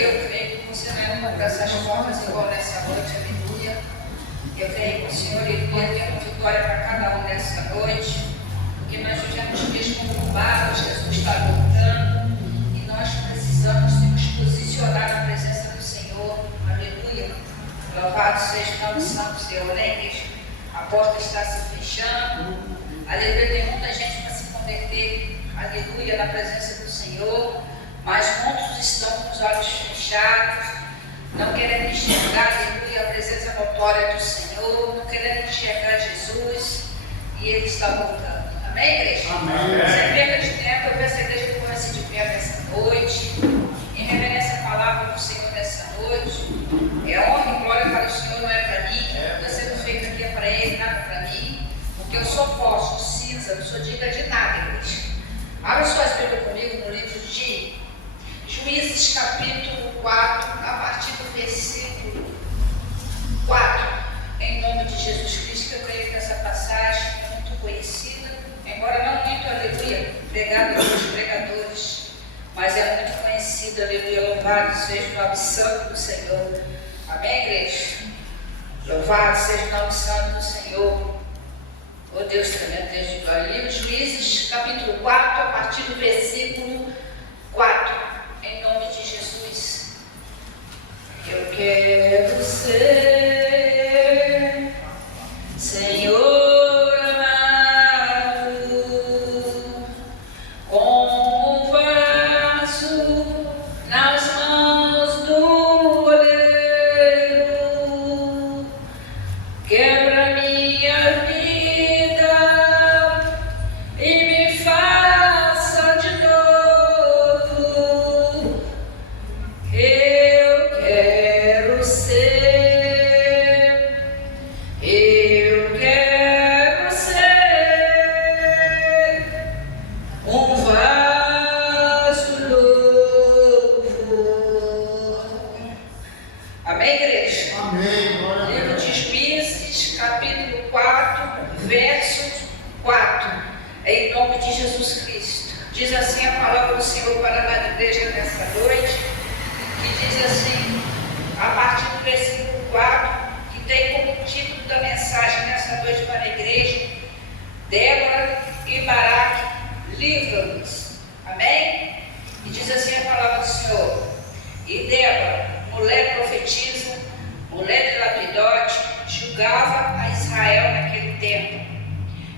Eu creio que você não é uma dessas formas igual nessa noite, aleluia. Eu creio que o Senhor, aleluia, tem uma vitória para cada um nessa noite, porque nós vivemos dias conturbados, Jesus está voltando e nós precisamos nos posicionar na presença do Senhor, aleluia. Louvado seja o nome santo do Senhor, né, igreja? A porta está se fechando, aleluia. Tem muita gente para se converter, aleluia, na presença do Senhor, mas muitos estão com os olhos fechados, não querendo enxergar, aleluia, a presença notória do Senhor, não querendo enxergar Jesus, e Ele está voltando. Amém, igreja? Amém. Sem perda de tempo, eu peço a igreja que comece de pé nessa noite, em reverência à palavra do Senhor nessa noite. É honra e glória para o Senhor, não é para mim, o que está sendo feito aqui é para Ele, nada para mim, porque eu sou forte, cinza, não sou digna de nada, igreja. Abra suas Bíblias comigo no livro de Juízes, capítulo 4, a partir do versículo 4, em nome de Jesus Cristo, que eu creio que essa passagem é muito conhecida, embora não muito, aleluia, pregada pelos pregadores, mas é muito conhecida, aleluia, louvado seja o nome santo do Senhor. Amém, igreja? Louvado seja o nome santo do Senhor. Oh Deus tremendo, Deus de glória. Livro de Juízes, capítulo 4, a partir do versículo 4, em nome de Jesus. Eu quero ser Senhor amado, como um vaso nas mãos do oleiro. Quebra minha vida e me faça de novo. Eu quero ser um vaso novo. Amém, igreja? Amém. Glória a Livro Deus. de Juízes, capítulo 4, verso 4, em nome de Jesus Cristo. Diz assim a palavra do Senhor para a igreja nessa noite, que diz assim, a partir do versículo 4, que tem como título da mensagem nessa noite para a igreja, Débora e Baraque, livra-nos. Amém? E diz assim a palavra do Senhor, e Débora, mulher profetisa, mulher de Lapidote, julgava a Israel naquele tempo.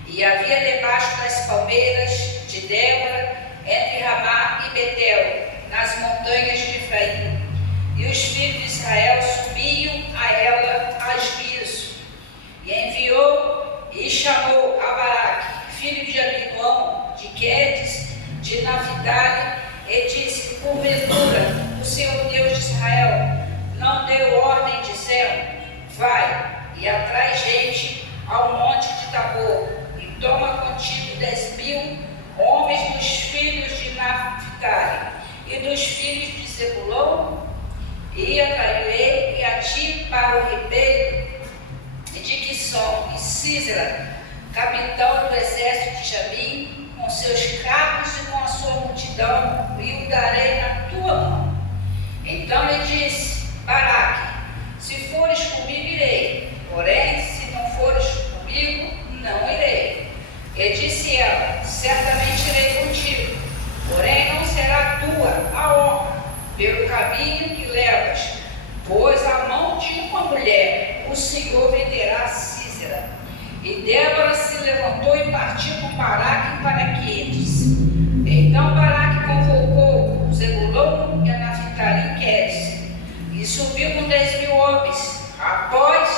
E havia debaixo das palmeiras de Débora, entre Ramá e Betel, nas montanhas de Efraim. E os filhos de Israel subiam a ela a juízo. E enviou e chamou a Baraque, filho de Abinoam, de Quedes, de Naphtali, e disse, porventura, o Senhor Deus de Israel não deu ordem dizendo, vai e atrai gente ao monte de Tabor, e toma contigo 10.000 homens dos filhos de Naphtali e dos filhos de Zebulon, e atrairei e a ti para o ribeiro de Quisson, e Sísera, capitão do exército de Jabim, com seus carros e com a sua multidão, e o darei na tua mão. Então ele disse, Baraque, se fores comigo irei, porém se não fores comigo, não irei. E disse ela, certamente irei contigo, porém não será tua a honra, pelo caminho que levas, pois a mão de uma mulher o Senhor venderá a Sísera. E Débora se levantou e partiu com Baraque para Quedes. Então Baraque convocou Zebulon e a Naphtali em Quedes, e subiu com 10.000 homens, após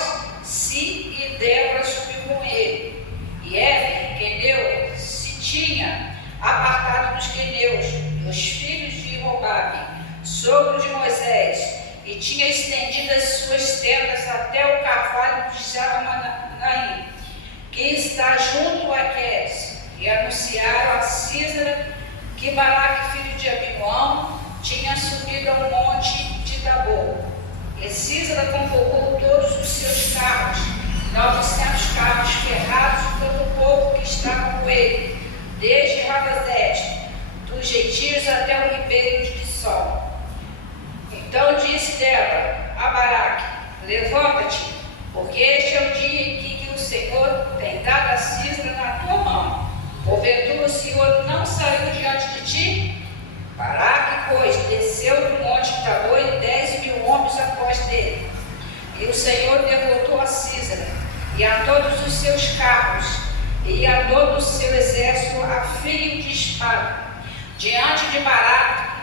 si, e Débora subiu com ele. E Éver, queneu, se tinha apartado dos queneus, dos filhos de Robabe, sogro de Moisés, e tinha estendido as suas tendas até o carvalho de Zaramanaim, que está junto a Quedes, e anunciaram a Sísera que Baraque, filho de Abinoam, tinha subido ao monte de Tabor. E Sísera convocou todos os seus carros, 900 carros ferrados, e todo o povo que estava com ele, desde Rabazete, dos gentios até o ribeiro de Quisson. Então disse Débora a Baraque: levanta-te, porque este é o dia em que o Senhor tem dado a Sísera na tua mão. Porventura o Senhor não saiu diante de ti? Baraque, pois, desceu do monte Tabor e 10.000 homens após dele. E o Senhor derrotou a Sísera e a todos os seus carros e a todo o seu exército a fio de espada diante de Baraque.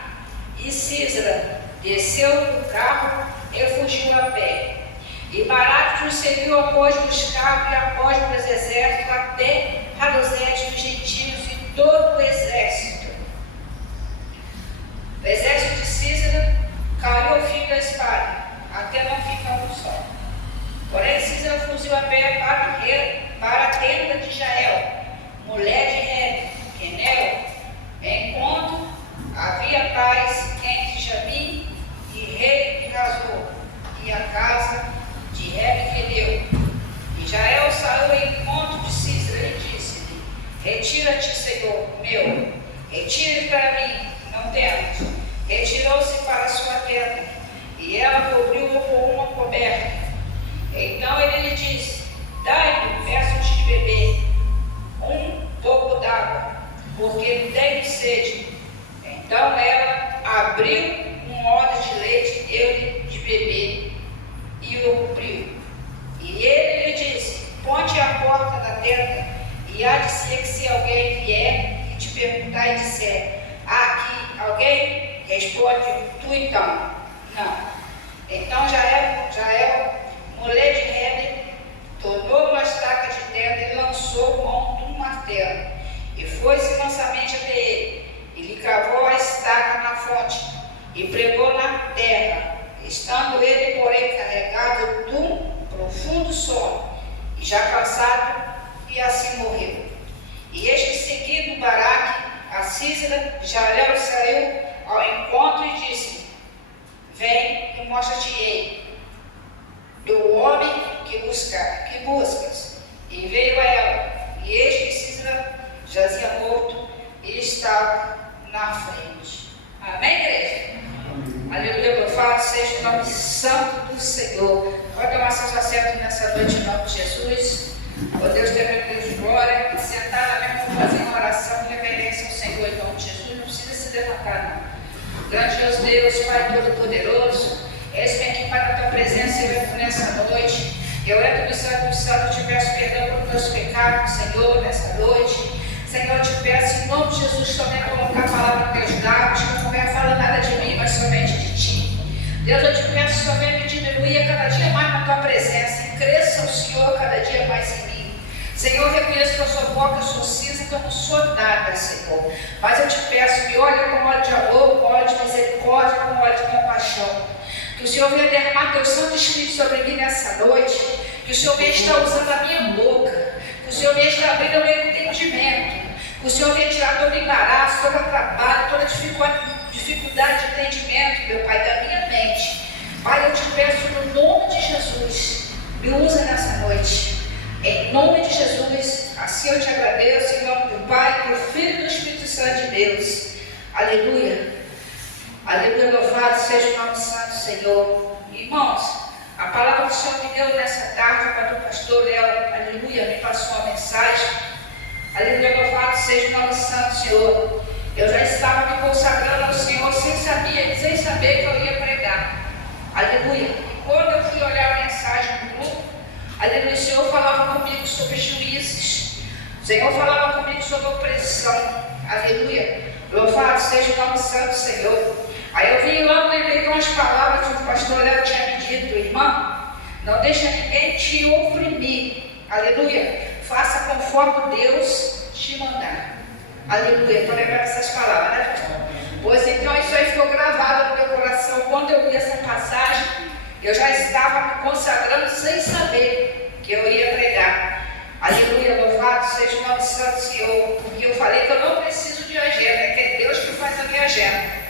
E Sísera desceu do carro e fugiu a pé. E Baraque os seguiu após dos carros e após dos exércitos até Hadozete dos gentios e todo o exército. O exército de Sísera caiu ao fim da espada, até não ficar um só. Porém, Sísera fugiu a pé para a tenda de Jael, mulher de Rebe, Quenel, enquanto havia paz entre Jabim e rei de Razor, e a casa de Rebe Queneu. E Jael saiu em encontro de Sísera e disse-lhe: retira-te, Senhor meu, retire para mim, não temas. Retirou-se para sua tenda, e ela cobriu-o com uma coberta. Então ele lhe disse: dai-me, peço-te de beber um pouco d'água, porque tenho sede. Então ela abriu um odre de leite, deu-lhe de beber e o cobriu. E ele lhe disse: ponte à porta da tenda, e há de ser que se alguém vier e te perguntar e disser: há aqui alguém? Responde tu então: não. Então Jael, mulher de Rebe, tornou uma estaca de tenda e lançou mão de um martelo, e foi-se mansamente até ele, e lhe cravou a estaca na fonte, e pregou na terra, estando ele, porém, carregado de um profundo sono, e já cansado, e assim morreu. E eis que, seguindo Baraque a Sísera, Jael saiu ao encontro e disse: vem e mostra-te-ei do homem que buscas. E veio a ela, e eis que Sísera jazia morto e estava na frente. Amém, igreja? Aleluia, louvado seja o nome santo do Senhor. Pode tomar seus assentos nessa noite em nome de Jesus. Ó Deus, Deus de glória, sentar na mesma fazer uma oração de reverência ao Senhor em nome de Jesus. Não precisa se levantar, não. Grandioso Deus, Pai Todo-Poderoso, eis-me aqui para a tua presença, eu entro nessa noite. Eu entro no Santo do Santo, te peço perdão pelos meus pecados, Senhor, nessa noite. Senhor, eu te peço em nome de Jesus também colocar a palavra nos teus lábios, que não venha falar nada de mim, mas somente de ti. Deus, eu te peço também me diminuir cada dia mais na tua presença e cresça o Senhor cada dia mais em mim. Senhor, eu reconheço que eu sou pó, que eu sou cinza, que eu não sou nada, Senhor. Mas eu te peço, me olhe com óleo de amor, com óleo de misericórdia, com óleo de compaixão. Que o Senhor venha derramar teu Santo Espírito sobre mim nessa noite. Que o Senhor venha estar usando a minha boca. Que o Senhor venha estar abrindo o meu entendimento. Que o Senhor venha tirar todo embaraço, todo trabalho, toda dificuldade de entendimento, meu Pai, da minha mente. Pai, eu te peço no nome de Jesus, me usa nessa noite. Em nome de Jesus, assim eu te agradeço, em nome do Pai, do Filho e do Espírito Santo de Deus. Aleluia. Aleluia, louvado seja o nome santo do Senhor. Irmãos, a palavra que o Senhor me deu nessa tarde para o pastor Léo, aleluia, me passou uma mensagem. Aleluia, louvado seja o nome santo do Senhor. Eu já estava me consagrando ao Senhor sem saber que eu ia pregar. Aleluia. E quando eu fui olhar a mensagem do grupo, aleluia, o Senhor falava comigo sobre juízes. O Senhor falava comigo sobre opressão. Aleluia. Louvado seja o nome santo do Senhor. Aí eu vim logo, lembrei de umas palavras que o pastor Léo tinha me dito: irmã, não deixa ninguém te oprimir. Aleluia. Faça conforme Deus te mandar. Aleluia. Estou lembrando essas palavras, né, pastor? Pois então isso aí ficou gravado no meu coração. Quando eu li essa passagem, eu já estava me consagrando sem saber que eu ia pregar. Aleluia, louvado seja o nome santo do Senhor. Porque eu falei que eu não preciso de agenda, é que é Deus que faz a minha agenda.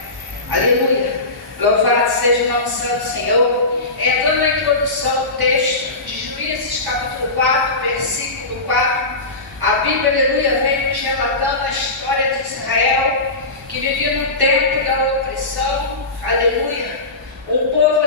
Aleluia, louvado seja o nome santo do Senhor. Entrando na introdução do texto de Juízes, capítulo 4, versículo 4, a Bíblia, aleluia, vem nos relatando a história de Israel, que vivia no tempo da opressão, aleluia. Um povo,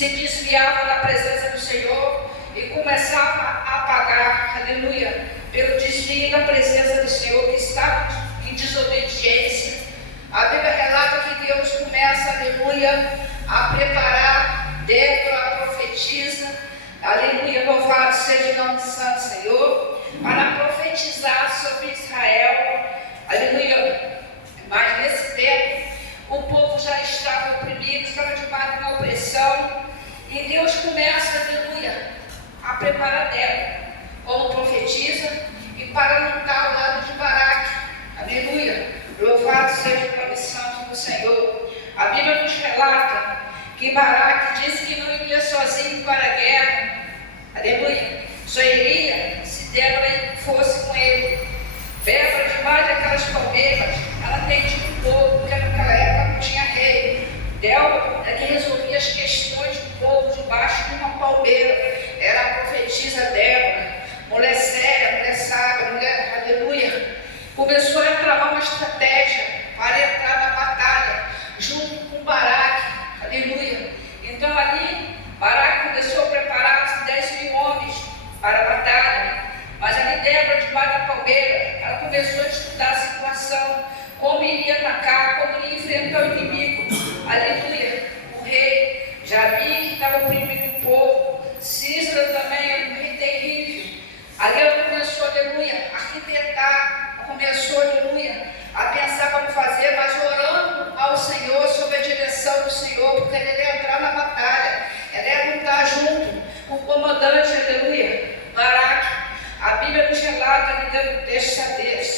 se desviava da presença do Senhor e começava a pagar, aleluia, pelo desvio da presença do Senhor, que estava em desobediência. A Bíblia relata que Deus começa, aleluia, a preparar Débora, a profetisa, aleluia, louvado seja o nome do Santo Senhor, para profetizar sobre Israel, aleluia. Mas nesse tempo, o povo já estava oprimido, estava debaixo de uma opressão, e Deus começa, aleluia, a preparar Débora como profetiza e para lutar ao lado de Baraque, aleluia. Louvado seja o nome santo do Senhor. A Bíblia nos relata que Baraque disse que não iria sozinho para a guerra, aleluia, só iria se Débora fosse com ele. Débora, debaixo daquelas palmeiras, ela atendia o povo, porque naquela época não tinha rei. Débora é que resolvia as questões do povo debaixo de uma palmeira. Era a profetisa Débora, mulher séria, mulher sábia, mulher, aleluia. Começou a tramar uma estratégia para entrar na batalha, junto com Baraque, aleluia. Então ali, Baraque começou a preparar 10.000 homens para a batalha. Mas ali Débora, debaixo da palmeira, ela começou a estudar a situação, como iria atacar, como iria enfrentar o inimigo, aleluia. O rei Jabi, que estava oprimindo o povo, Cícera também, um rei terrível. Ali ela começou, aleluia, a arquitetar, começou, aleluia, a pensar como fazer, mas orando ao Senhor, sob a direção do Senhor, porque ele ia entrar na batalha, ela ia lutar junto com o comandante, aleluia, Baraque. A Bíblia nos relata no texto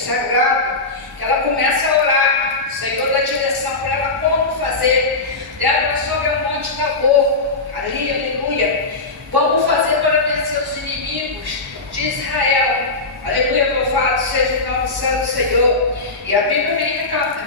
sagrado que ela começa a orar, o Senhor dá direção para ela como fazer. Débora sobe ao monte Tabor, ali, aleluia, como fazer para vencer os inimigos de Israel, aleluia, louvado seja o nome santo do Senhor. E a Bíblia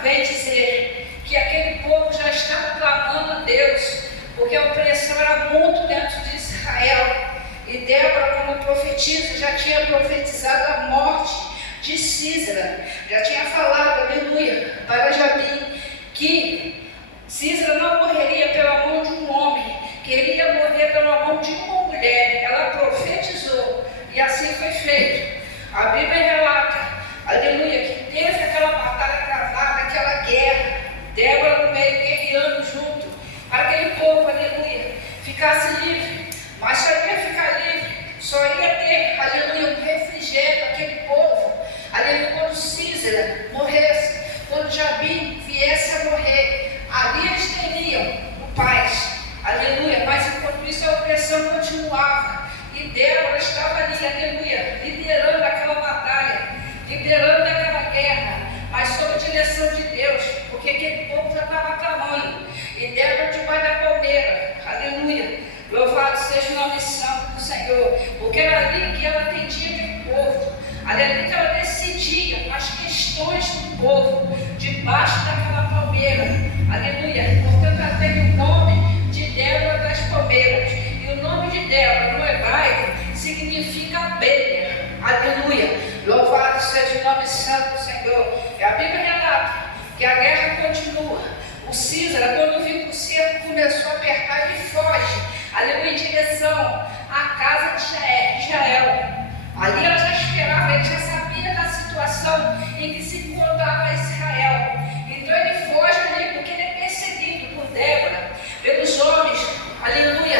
vem dizer que aquele povo já estava clamando a Deus, porque a opressão era muito dentro de Israel. E Débora, como profetisa, já tinha profetizado a morte de Císera, já tinha falado, aleluia, para Jabi, que Císera não morreria pela mão de um homem, que iria morrer pela mão de uma mulher. Ela profetizou, e assim foi feito. A Bíblia relata, aleluia, que teve aquela batalha travada, aquela guerra, Débora no meio, guerreando junto, para aquele povo, aleluia, ficasse livre. Mas só ia ficar livre, só ia ter, aleluia, um refrigério aquele povo, aleluia, quando Císera morresse, quando Jabi viesse a morrer, ali eles teriam paz, aleluia. Mas enquanto isso a opressão continuava, e Débora estava ali, aleluia, liderando aquela batalha, liderando aquela guerra, mas sob a direção de Deus, porque aquele povo já estava clamando, e Débora debaixo da palmeira, aleluia. Louvado seja o nome santo do Senhor, porque era ali que ela atendia aquele povo, ali que ela decidia as questões do povo, debaixo daquela palmeira, aleluia. Portanto, ela tem o nome de Débora das Palmeiras, e o nome de Débora no hebraico significa abelha, aleluia. Louvado seja o nome santo do Senhor. E a Bíblia relata que a guerra continua. O Císera, quando viu que o cerco começou a apertar, ele foge, aleluia, em direção à casa de Israel. Ali ela já esperava, ele já sabia da situação em que se encontrava Israel. Então ele foge ali, porque ele é perseguido por Débora, pelos homens, aleluia,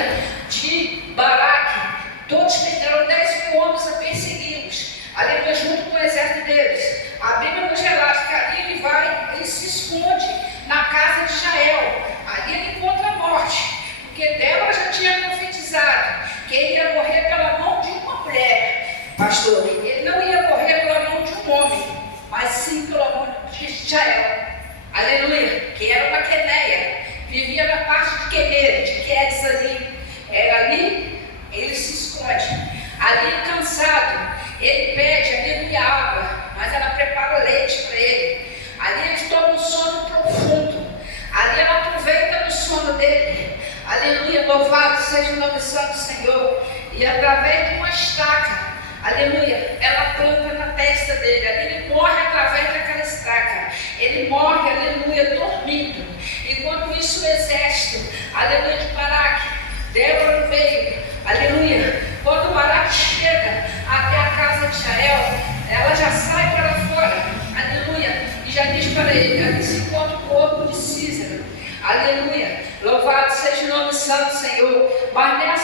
de Baraque. Todos eram 10.000 homens a persegui-los, aleluia, junto com o exército deles. A Bíblia nos relata que ali ele vai, ele se esconde na casa de Israel. Ali ele encontra a morte, porque Débora já tinha profetizado que ele ia morrer pela mão de uma mulher, pastor. Ele não ia morrer pela mão de um homem, mas sim pela mão de Israel, aleluia, que era uma queneia, vivia na parte de Queneira, de Quedes ali. Era ali, ele se esconde. Ali cansado, ele pede, aleluia, água, mas ela prepara leite para ele. Ali ele toma um sono profundo, ali ela aproveita do sono dele, aleluia, louvado seja o nome santo do Senhor. E através de uma estaca, aleluia, ela planta na testa dele, ali ele morre através daquela estaca, ele morre, aleluia, dormindo. Enquanto isso o exército, aleluia, de Baraque, Débora veio, aleluia. Quando Baraque chega até a casa de Israel, ela já sai para fora, aleluia, e já diz para ele: ali se encontra o corpo de Císera, aleluia. Louvado seja o nome santo do Senhor. Mas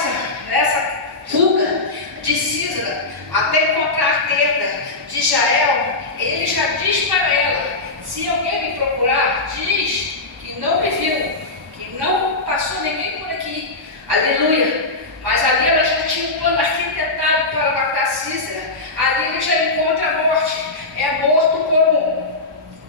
nessa fuga de Císera até encontrar a tenda de Israel, ele já diz para ela: se alguém me procurar, diz que não me viu, que não passou ninguém por aqui, aleluia. Mas ali ela já tinha um plano arquitetado para matar Císera. Ali ele já encontra a morte, é morto como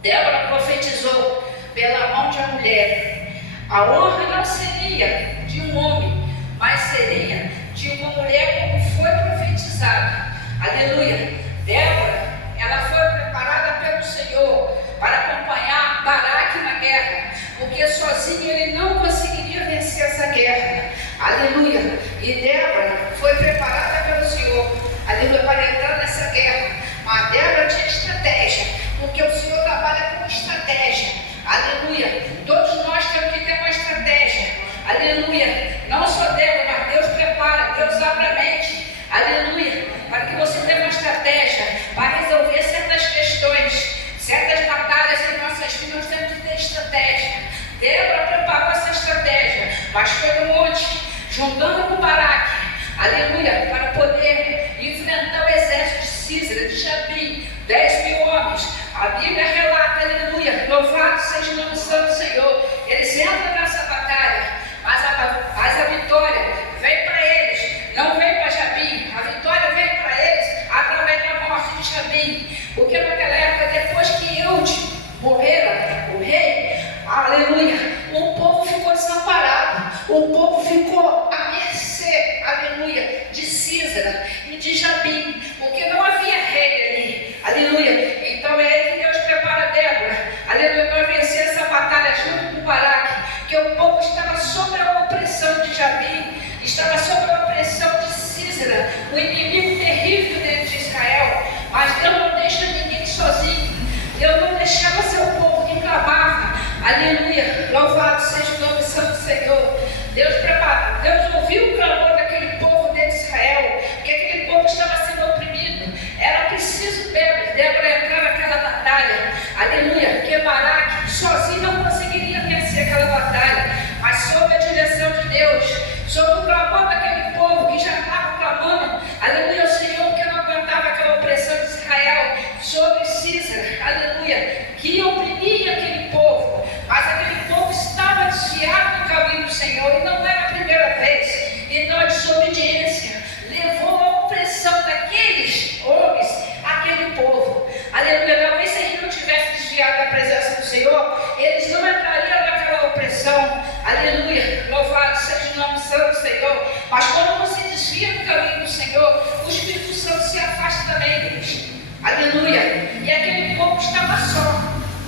Débora profetizou pela mão de uma mulher. A honra não seria de um homem, mas seria de uma mulher, como foi profetizado, aleluia. Débora, ela foi preparada pelo Senhor para acompanhar Baraque na guerra, porque sozinho ele não conseguiria vencer essa guerra, aleluia. E Débora foi preparada pelo Senhor, aleluia, para entrar nessa guerra. Mas Débora tinha estratégia, porque o Senhor trabalha com estratégia, aleluia. Todos nós temos que ter uma estratégia, aleluia. Não só Débora, mas Deus prepara, Deus abre a mente, aleluia, para que você tenha uma estratégia para resolver certas questões, certas batalhas em nossas vidas. Nós temos que ter estratégia. Débora preparou essa estratégia, mas foi no monte, juntando com Baraque, aleluia, para poder enfrentar o exército de Císera, de Jabim, 10.000 homens. A Bíblia relata, aleluia, louvado seja o nome santo do Senhor. Eles entram nessa batalha, mas a vitória vem para eles, não vem para Jabim. A vitória vem para eles através da morte de Jabim, porque naquela época, depois que Eude morreram, o rei, aleluia, o povo ficou desamparado, o povo ficou à mercê, aleluia, de Císera e de Jabim, porque não havia rei ali, aleluia. Então é aí que Deus prepara Débora, aleluia, para vencer essa batalha junto com Baraque, que o povo estava sob a opressão de Jabim, estava sob a opressão de Císera, o inimigo terrível dentro de Israel. Mas Deus não deixa ninguém sozinho, Deus não deixava seu povo que clamava, aleluia, louvado seja o nome santo do Senhor. Deus preparou, Deus ouviu o clamor daquele povo de Israel, porque aquele povo estava sendo oprimido. Era preciso Débora entrar naquela batalha, aleluia, porque Baraque sozinho não conseguiria vencer aquela batalha, mas sob a direção de Deus, sob o clamor daquele povo que já estava clamando, aleluia, ao Senhor, que não aguentava aquela opressão de Israel sobre Císera, aleluia, que oprimia aquele povo. Mas aquele povo estava desviado do caminho do Senhor, e não era a primeira vez. Então a desobediência levou a opressão daqueles homens, aquele povo, aleluia. Talvez se eles não tivessem desviado da presença do Senhor, eles não entrariam naquela opressão, aleluia, louvado seja o nome santo do Senhor. Mas quando você desvia do caminho do Senhor, o Espírito Santo se afasta também deles, aleluia. E aquele povo estava só,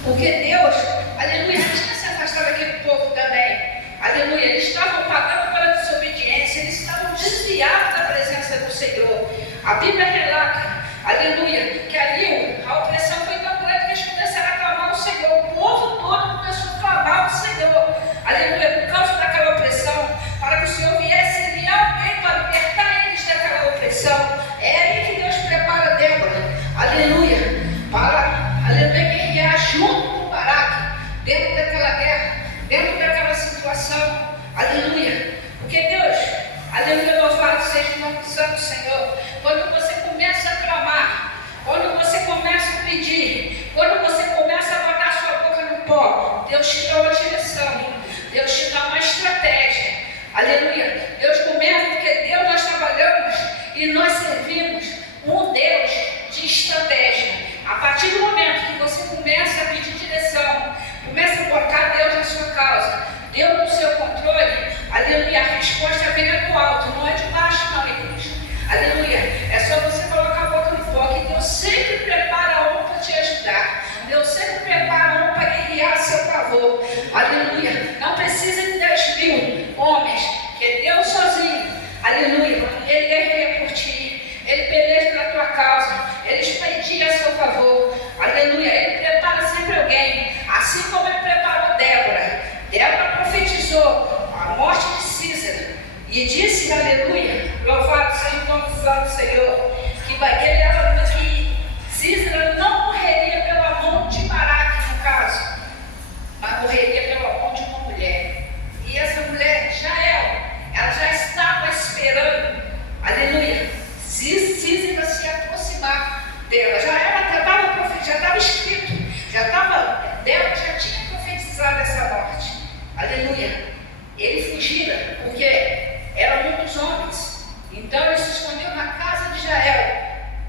porque Deus, aleluia, não tinha se afastado daquele povo também, aleluia. Eles estavam pagando pela desobediência, eles estavam desviados da presença do Senhor. A Bíblia relata, aleluia, que ali a opressão foi tão grande que eles começaram a clamar ao Senhor. O povo todo começou a clamar ao Senhor, aleluia, por causa daquela opressão, para que o Senhor viesse enviar alguém para libertar eles daquela opressão. É aí que Deus prepara Débora, aleluia, para, aleluia, guerrear junto com Baraque, dentro daquela guerra, dentro daquela situação, aleluia. Porque Deus, aleluia, louvado seja o nome do Santo Senhor. Quando você começa a clamar, quando E disse, aleluia, louvado seja o nome do Senhor, que ele era que Sísera não morreria pela mão de Baraque, no caso, mas morreria pela mão de uma mulher. E essa mulher, Jael, ela já estava esperando, aleluia, Sísera se aproximar dela. Já estava escrito, Débora já tinha profetizado essa morte, aleluia. Ele fugira, porque era muitos homens, então ele se escondeu na casa de Jael.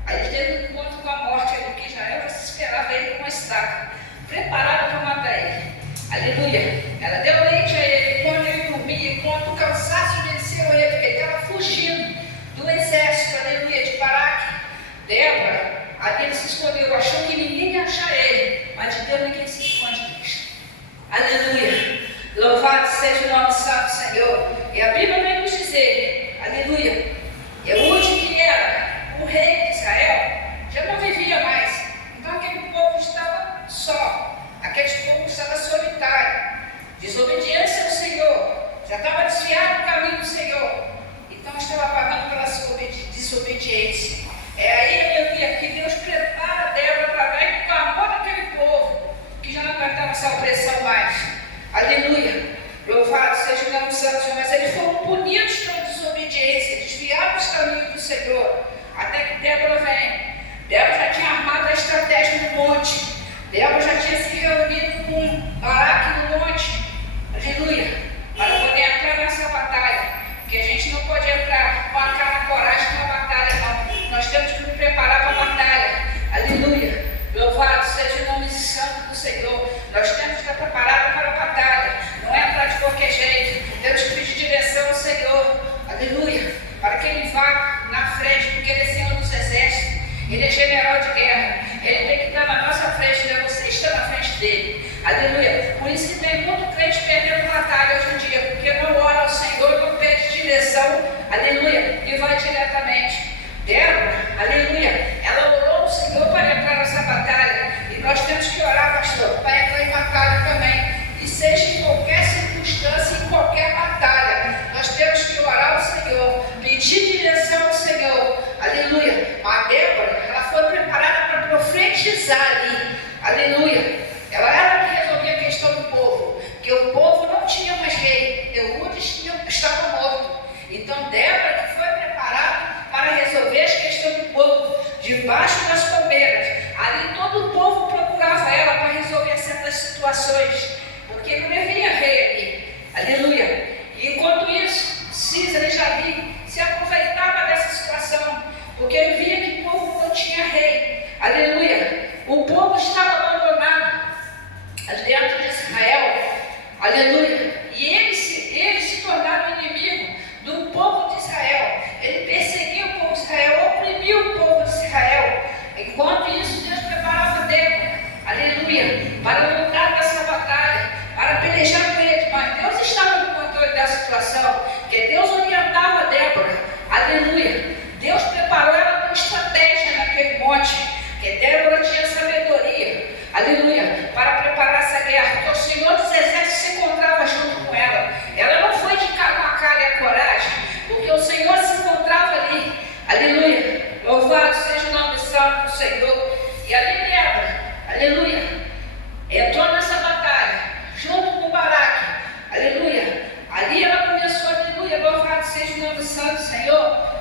Aí ele teve um encontro com a morte, porque Jael já se esperava ele com uma estaca, preparada para matar ele, aleluia. Ela deu leite a ele quando ele dormia, enquanto o cansaço venceu ele, porque ele estava fugindo do exército, aleluia, de Baraque. Débora, ali ele se escondeu, achou que ninguém ia achar ele, mas de Deus ninguém se esconde disso, aleluia. Louvado seja o nome santo do Senhor. E a Bíblia vai nos dizer, aleluia, Eude, que era o rei de Israel, já não vivia mais. Então aquele povo estava só, aquele povo estava solitário, desobediência ao Senhor, já estava desviado do caminho do Senhor, então estava pagando pela sua desobediência. É aí, aleluia, que Deus prepara Débora para ver o clamor daquele povo, que já não aguentava essa opressão mais. Aleluia, louvado seja o nome santo, mas eles foram punidos pela desobediência, desviados dos caminhos do Senhor, até que Débora vem. Débora já tinha armado a estratégia no monte, Débora já tinha se reunido com Baraque no monte, aleluia, para poder entrar nessa batalha, porque a gente não pode entrar com a cara na coragem na batalha, não, nós temos que nos preparar para a batalha, aleluia, louvado seja o nome santo do Senhor. Nós temos que estar preparados para a batalha, não é entrar de qualquer jeito, temos que pedir direção ao Senhor, aleluia, para que Ele vá na frente, porque Ele é Senhor dos exércitos, Ele é general de guerra, Ele tem que estar na nossa frente, né? Você está na frente dele, aleluia. Por isso que tem muito crente perdendo batalha hoje em dia, porque não ora ao Senhor, não pede direção, aleluia, e vai diretamente. Débora, aleluia, ela orou ao Senhor para entrar nessa batalha, e nós temos que orar, pastor, para entrar em batalha também, e seja em qualquer circunstância, em qualquer batalha, nós temos que orar ao Senhor, pedir direção ao Senhor, aleluia. A Débora, ela foi preparada para profetizar ali, aleluia, ela era que resolvia a questão do povo, porque o povo não tinha mais rei, Eude estava morto, então Débora que foi preparada para resolver as questões do povo, debaixo das palmeiras. Ali todo o povo procurava ela para resolver certas situações, porque não havia rei ali, aleluia. E enquanto isso, Sísera já se aproveitava dessa situação, porque ele via que o povo não tinha rei, aleluia. O povo estava abandonado dentro de Israel, aleluia. E eles se tornaram inimigo do povo de Israel. Ele perseguia o povo de Israel, oprimia o povo de Israel. Enquanto isso, Deus preparava Débora, aleluia, para lutar nessa batalha, para pelejar com eles. Mas Deus estava no controle da situação, porque Deus orientava Débora, aleluia. Deus preparou ela com estratégia naquele monte, porque Débora tinha sabedoria, aleluia, para preparar essa guerra, porque o Senhor dos exércitos se encontrava junto com ela. Ela não foi de cara a cara e a coragem, porque o Senhor se encontrava ali, aleluia, louvado seja o nome santo do Senhor. E ali Débora, aleluia, entrou nessa batalha, junto com Baraque, aleluia. Ali ela começou, aleluia, louvado seja o nome santo do Senhor,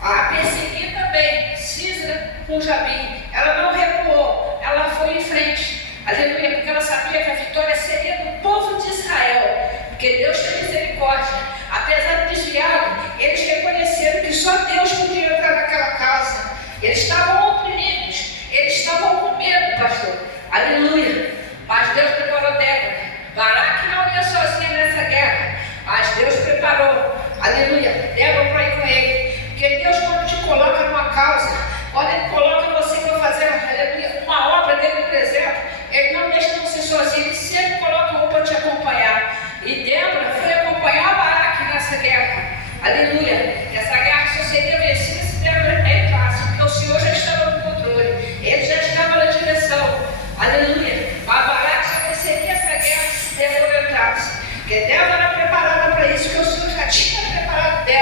a perseguir também Sísera com Jabim. Ela não recuou, ela foi em frente, aleluia, porque ela sabia que a vitória seria do povo de Israel, porque Deus tem misericórdia. Apesar do desviado, eles reconheceram que só Deus podia entrar naquela casa. Eles estavam oprimidos, eles estavam com medo, pastor, aleluia. Mas Deus preparou Débora. Baraque não ia sozinha nessa guerra, mas Deus preparou, aleluia, Débora para ir com ele. Porque Deus, quando te coloca numa causa, quando Ele coloca você para fazer, aleluia, uma obra dentro do deserto, Ele não deixa você sozinho, Ele sempre coloca um para te acompanhar. E Débora foi acompanhar Baraque nessa guerra, aleluia. Essa guerra só seria vencida se Débora entrasse, porque o Senhor já estava no controle, Ele já estava na direção, aleluia. Mas Baraque só venceria essa guerra se Débora entrasse, porque Débora era preparada para isso, porque o Senhor já tinha preparado Débora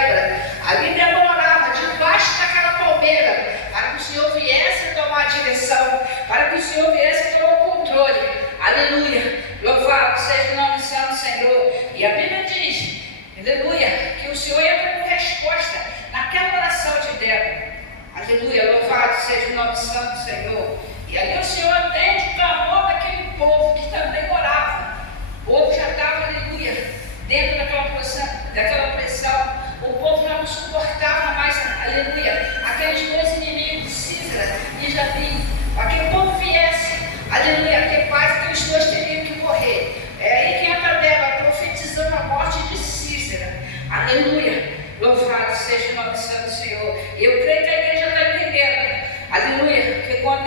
Aleluia. Louvado seja o nome santo do Senhor. E eu creio que a igreja está entendendo. Aleluia. Porque quando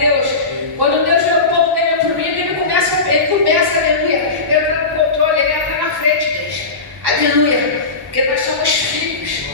Deus vê o povo dele oprimido, ele começa, aleluia, ele está no controle, ele entra na frente, igreja. Aleluia. Porque nós somos filhos.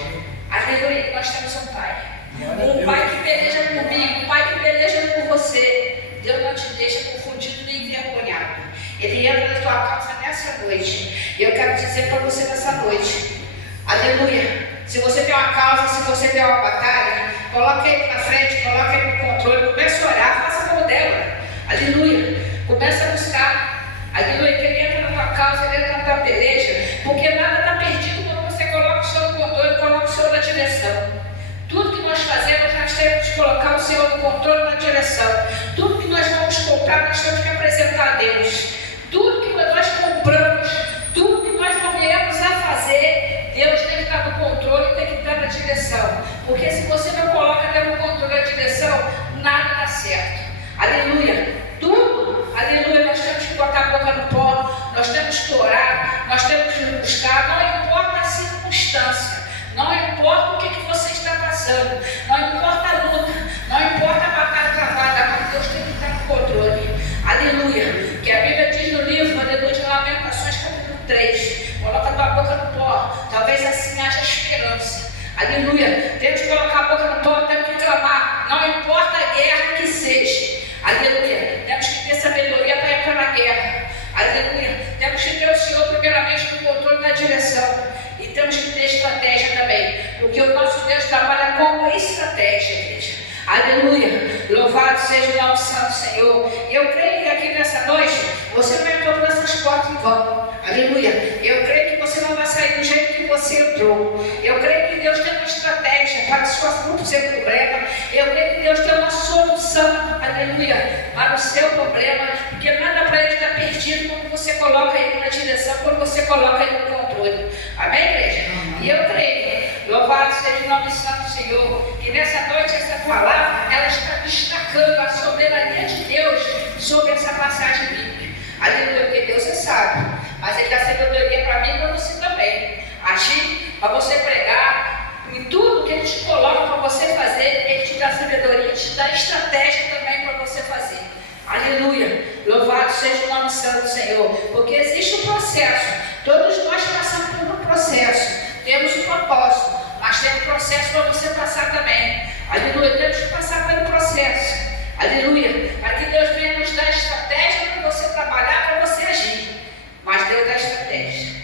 Aleluia. Nós temos um pai. Um pai que peleja comigo, um pai que peleja por você. Deus não te deixa confundido nem envergonhado. Ele entra na tua causa nessa noite. E eu quero dizer para você nessa noite. Aleluia. Se você tem uma causa, se você tem uma batalha, coloque ele na frente, coloque ele no controle, comece a orar, faça como Débora. Aleluia. Comece a buscar. Aleluia. Que ele entra na tua causa, ele entra na tua peleja. Porque nada está perdido quando você coloca o Senhor no controle, coloca o Senhor na direção. Tudo que nós fazemos, nós temos que colocar o Senhor no controle, na direção. Tudo que nós vamos comprar, nós temos que apresentar a Deus. Tudo que nós compramos, tudo que nós viemos a fazer, Deus tem que estar no controle e tem que estar na direção. Porque se você não coloca Deus no controle e na direção, nada dá certo. Aleluia. Tudo, aleluia, nós temos que botar a boca no pó, nós temos que orar, nós temos que buscar, não importa a circunstância. Não importa o que você está passando, não importa a luta, não importa a batalha travada, mas Deus tem que estar no controle. Aleluia. Que a Bíblia diz no livro, aleluia, de Lamentações, capítulo 3. Coloca a tua boca no pó, talvez assim haja esperança. Aleluia. Temos que colocar a boca no pó, temos que clamar, não importa a guerra que seja. Aleluia. Temos que ter sabedoria para entrar na guerra. Aleluia. Temos que ter o Senhor primeiramente no controle da direção. E temos que ter estratégia também. Porque o nosso Deus trabalha com estratégia, igreja. Aleluia. Louvado seja o nome santo do Senhor. Eu creio que aqui nessa noite você não entrou por essas portas em vão. Aleluia. Eu creio que você não vai sair do jeito que você entrou. Eu creio que Deus tem uma estratégia para o seu problema. Eu creio que Deus tem uma solução, aleluia, para o seu problema. Porque nada para ele está perdido quando você coloca ele na direção, quando você coloca ele no controle. Amém, igreja? E eu creio, louvado seja o nome santo do Senhor, que nessa noite essa palavra, ela está destacando a soberania de Deus sobre essa passagem bíblica. Aleluia, porque Deus é sábio, mas Ele dá sabedoria para mim e para você também. Agir, para você pregar, em tudo que Ele te coloca para você fazer, Ele te dá sabedoria, te dá estratégia também para você fazer. Aleluia, louvado seja o nome santo do Senhor, porque existe um processo, todos nós passamos por um processo, temos um propósito, mas tem um processo para você passar também. Aleluia, temos que passar pelo processo. Aleluia, para que Deus venha nos dar estratégia para você trabalhar, para você agir. Mas Deus dá estratégia.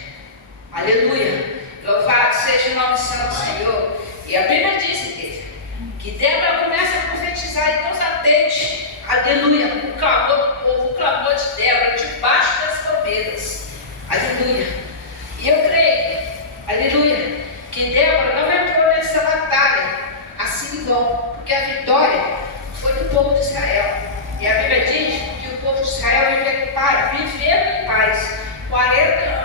Aleluia, louvado seja o nome santo do Senhor. E a Bíblia diz, igreja, que Débora começa a profetizar e Deus atende. Aleluia, o clamor do povo, o clamor de Débora, debaixo das palmeiras. Aleluia. E eu creio, aleluia, que Débora não entrou nessa batalha assim em vão, porque a vitória foi do povo de Israel. E a Bíblia diz que o povo de Israel vivendo em paz 40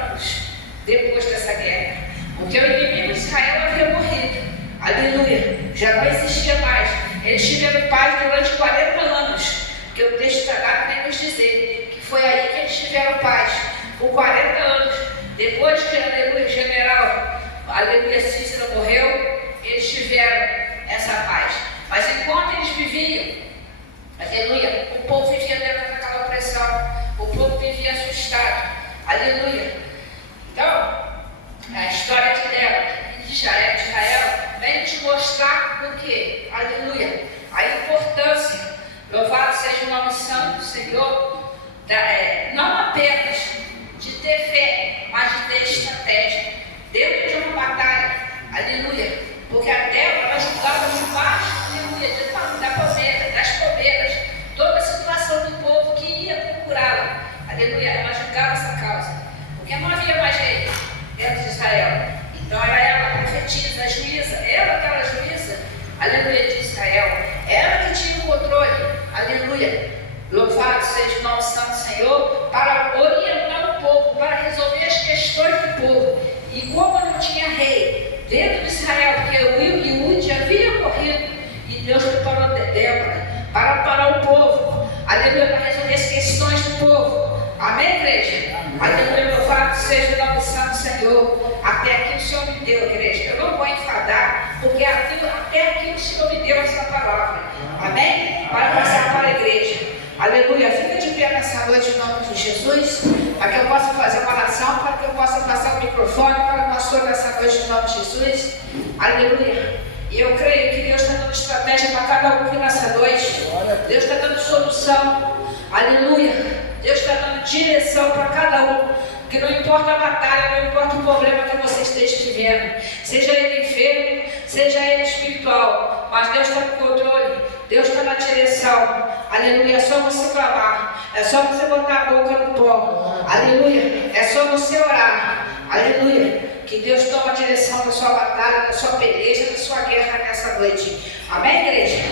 anos depois dessa guerra. Porque o inimigo de Israel havia morrido. Aleluia. Já não existia mais. Eles tiveram paz durante 40 anos. Porque o texto sagrado vem nos dizer que foi aí que eles tiveram paz. Por 40 anos. Depois que, aleluia, o general, aleluia, Cícero morreu, eles tiveram essa paz. Mas enquanto eles viviam, aleluia, o povo vivia dentro daquela opressão, o povo vivia assustado, aleluia. Então, a história de Débora e de Israel vem te mostrar o que? Aleluia, a importância, louvado seja o nome santo do Senhor, não apenas de ter fé, mas de ter estratégia dentro de uma batalha, aleluia. Porque a Débora ajudava debaixo, aleluia, da palmeira, das palmeiras, toda a situação do povo que ia procurá-la, aleluia, ela julgava essa causa, porque não havia mais rei dentro de Israel. Então era ela a profetisa, a juíza, ela que era a juíza, aleluia, de Israel, ela que tinha o controle, aleluia, louvado seja o nome santo do Senhor, para orientar o povo, para resolver as questões do povo. E como não tinha rei dentro de Israel, porque o Iúde havia morrido, e Deus preparou Débora para parar o povo, aleluia, para resolver as questões do povo. Amém, igreja? Aleluia, louvado seja o nome santo do Senhor. Até aqui o Senhor me deu, igreja. Eu não vou enfadar, porque até aqui o Senhor me deu essa palavra. Amém? Para passar para a igreja. Aleluia. Fica de pé nessa noite em nome de Jesus, para que eu possa fazer uma oração, para que eu possa passar o microfone para o pastor nessa noite em nome de Jesus. Aleluia. E eu creio que Deus está dando estratégia para cada um aqui nessa noite. Deus está dando solução. Aleluia. Deus está dando direção para cada um. Que não importa a batalha, não importa o problema que você esteja vivendo, seja ele enfermo, seja ele espiritual, mas Deus está no controle, Deus está na direção. Aleluia. É só você clamar, é só você botar a boca no pó. Aleluia. É só você orar. Aleluia. Que Deus toma a direção da sua batalha, da sua peleja, da sua guerra nessa noite. Amém, igreja?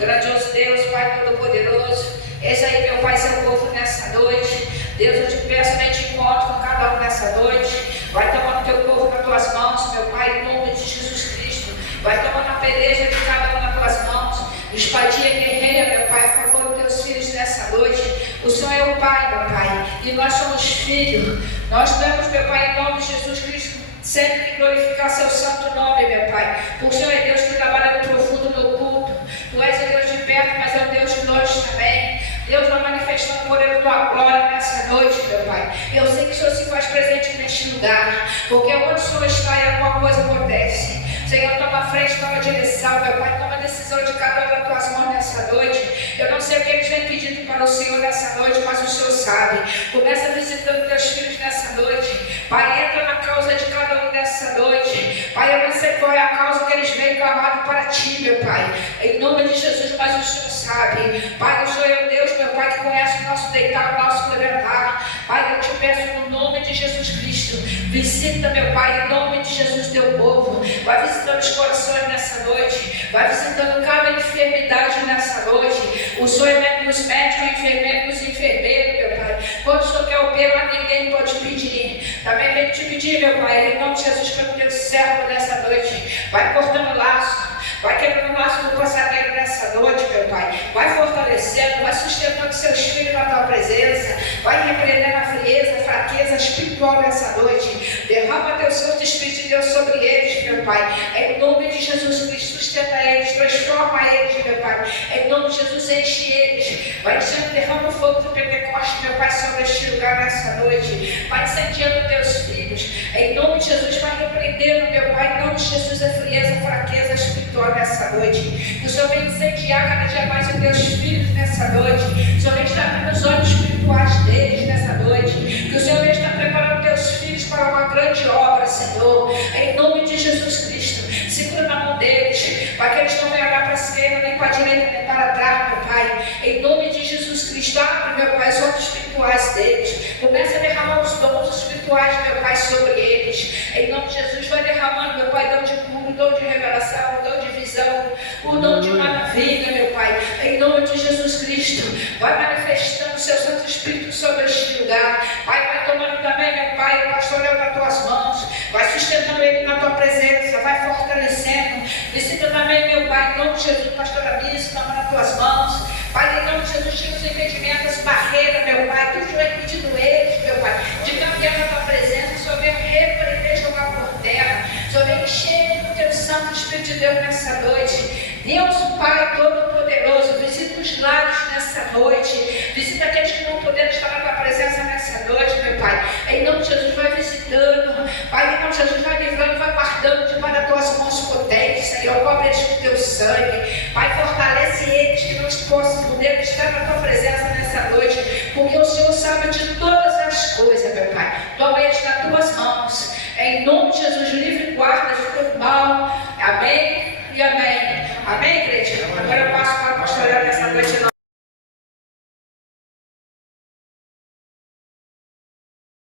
Grandioso Deus, Pai Todo-Poderoso, eis aí, meu Pai, seu povo nessa noite. Deus, eu te peço, vem te encontro com cada um nessa noite. Vai tomando teu povo nas tuas mãos, meu Pai, em nome de Jesus Cristo. Vai tomando a peleja de cada um nas tuas mãos. Espadinha guerreira, meu Pai, a favor dos teus filhos nessa noite. O Senhor é o Pai, meu Pai, e nós somos filhos. Nós temos, meu Pai, em nome de Jesus Cristo, sempre glorificar seu santo nome, meu Pai. O Senhor é Deus que trabalha no profundo no culto. Tu és o Deus de perto, mas é o Deus de longe também. Deus vai manifestando o poder da tua glória nessa noite, meu Pai. Eu sei que o Senhor se faz presente neste lugar, porque onde o Senhor está e alguma coisa acontece. Senhor, toma a frente, toma a direção, meu Pai, toma a decisão de cada um das tuas mãos nessa noite. Eu não sei o que eles vêm pedindo para o Senhor nessa noite, mas o Senhor sabe. Começa visitando teus filhos nessa noite. Pai, entra na causa de cada um nessa noite. Pai, eu não sei qual é a causa que eles vêm clamando para ti, meu Pai. Em nome de Jesus, mas o Senhor sabe. Pai, o Senhor é o Deus, meu Pai, que conhece o nosso deitar, o nosso levantar. Pai, eu te peço no nome de Jesus Cristo. Visita, meu Pai, em nome de Jesus, teu povo. Vai visitando os corações nessa noite. Vai visitando cada enfermidade nessa noite. O Senhor é dos médicos, enfermeiros, enfermeiros, meu Pai. Quando o Senhor quer operar, ninguém pode pedir. Também vem te pedir, meu Pai, em nome de Jesus, pelo teu servo nessa noite. Vai cortando laço. Vai quebrando o laço do passageiro nessa noite, meu Pai. Vai fortalecendo, vai sustentando seus filhos na tua presença. Vai repreendendo a frieza, a fraqueza espiritual nessa noite. Derrama teu Santo Espírito de Deus sobre eles, meu Pai. Em nome de Jesus Cristo, sustenta eles, transforma eles, meu Pai. Em nome de Jesus, enche eles. Vai enchendo, derrama o fogo do Pentecoste, meu Pai, sobre este lugar nessa noite. Vai incendiando teus filhos. Em nome de Jesus, vai repreendendo, meu Pai. Em nome de Jesus, a frieza, a fraqueza espiritual nessa noite. Que o Senhor venha incendiar cada dia mais os teus filhos nessa noite. Que o Senhor venha estar abrindo os olhos espirituais deles nessa noite. Que o Senhor venha estar preparando teus filhos para uma grande obra, Senhor. Em nome de Jesus Cristo. Segura na mão deles, para que eles não venham olhar para a esquerda, nem para a direita, nem para trás, meu Pai. Em nome de Jesus Cristo, abre, meu Pai, os olhos espirituais deles. Começa a derramar os dons espirituais, meu Pai, sobre eles. Em nome de Jesus, vai derramando, meu Pai, dom de cura, dom de revelação, dom de visão, o dom de maravilha, meu Pai. Em nome de Jesus Cristo, vai manifestando o seu Santo Espírito sobre este lugar. Pai, vai tomando também, meu Pai, o pastoreio nas tuas mãos. Vai sustentando ele na tua presença, vai fortalecendo. Visita também, meu Pai, em nome de Jesus, pastor Abílio, toma nas tuas mãos. Pai, em nome de Jesus, tira os impedimentos, as barreiras, meu Pai, tudo que vai pedindo eles, meu Pai, de caminhar na tua presença. O Senhor vem repreender, jogar por terra. O Senhor vem encher do teu Santo Espírito de Deus nessa noite. Deus, Pai Todo-Poderoso, visita os lares nessa noite. Visita aqueles que não podendo estar na tua presença nessa noite, meu Pai. Em nome de Jesus, vai visitando. Pai, em nome de Jesus, vai livrando, vai guardando de para as tuas mãos potentes, Senhor. Cobre eles com teu sangue. Pai, fortalece eles que não possam poder estar na tua presença nessa noite. Porque o Senhor sabe de todas as coisas, meu Pai. Toma eles nas tuas mãos. Em nome de Jesus, livre e guarda de todo mal. Amém e amém. Amém, igreja? Agora eu passo para o pastoreio